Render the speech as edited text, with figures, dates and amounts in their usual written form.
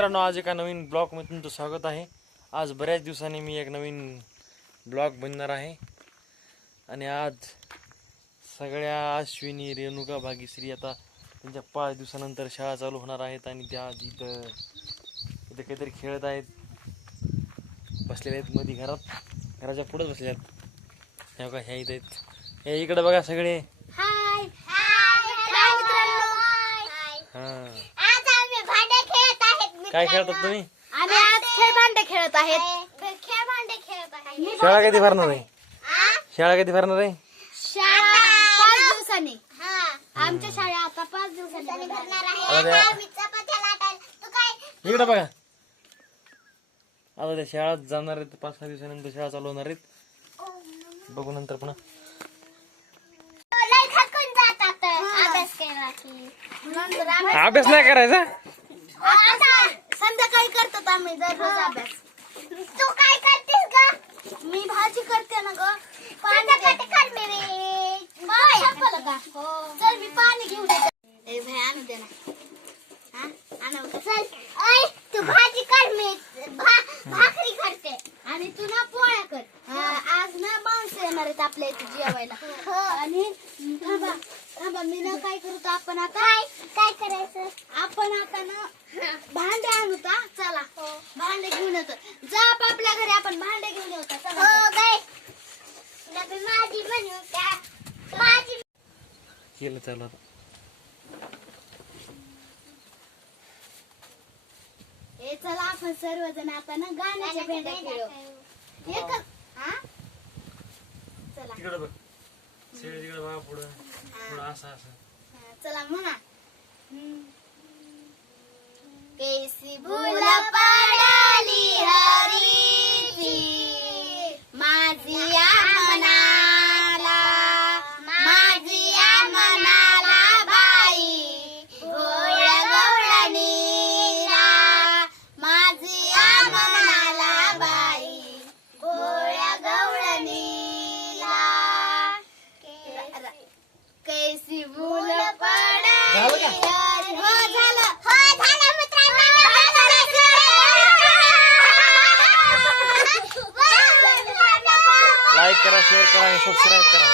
मित्रांनो, आज एका नवीन ब्लॉग मध्ये तुमचं स्वागत आहे। आज बऱ्याच दिवसांनी मी एक नवीन ब्लॉग बनणार आहे आणि आज सगळ्या अश्विनी, रेणुका, भाग्यश्री आता त्यांच्या 5 दिवसानंतर शाळा चालू होणार आहेत आणि त्या आज इथं काहीतरी खेळत आहेत, बसलेले आहेत मध्ये घराच्या पुढेच बसले आहेत। हे बघा, ह्या इथं आहेत, हे इकडे बघा सगळे। हाय हाय मित्रांनो, हां, आज आम्ही भांडे खेळत आहेत। काय खेळतात तुम्ही? आम्ही आज खेळ भांडे खेळत आहेत। शाळा कधी भरणार आहे? शाळा कधी भरणार आहे? शाळा 5 दिवसांनी। आमच्या शाळा आता 5 दिवसांनी भरणार आहे। आम्ही चपात्या लाटायला तू काय इकडे बघा, आता त्या शाळेत जाणार आहेत, 5-6 दिवसानंतर शाळा चालू होणार आहेत। बघू नंतर पुन्हा लय थकून जातात अभ्यास केला की। अभ्यास नाही करायचा। आता संध्याकाळी करतात आम्ही दररोज अभ्यास। तू काय करतेस ग? मी भाजी करते ना ग। पाणी कर मी बाय का? चल मी पाणी घेऊन येते। ए भाई आणू दे ना। हां आणू का? चल ऐ तू भाजी कर, मी भाकरी करते आणि तू ना पोळ्या कर। आज ना माणसं येणार आहेत आपल्या इथे जेवायला। आणि थांबा मी ना काय करू, आपण आता काय करायचं, आपण आता ना भांडे आणू। चला भांडे घेऊन येतो, जा आपल्या घरी आपण भांडे घेऊन येतो। हो बाय, माझी बनवू का? माझी केलं चालू आता। ए चला आपण सर्वजण आता ना गाण्याच्या भेंड्या खेळू। एक चला तिकडे बघ, शेळी तिकडे बघा, पुढं असं चला म्हणा। कैसी भूल पडाली हरीची माझिया मनाला, माझिया मनाला बाई गोळ गवळणीला, माझिया मनाला बाई गोळ गवळणीला। कैसी भूल पडाली हरी। हो झालं मित्रांनो। लाईक करा, शेअर करा आणि सबस्क्राईब करा।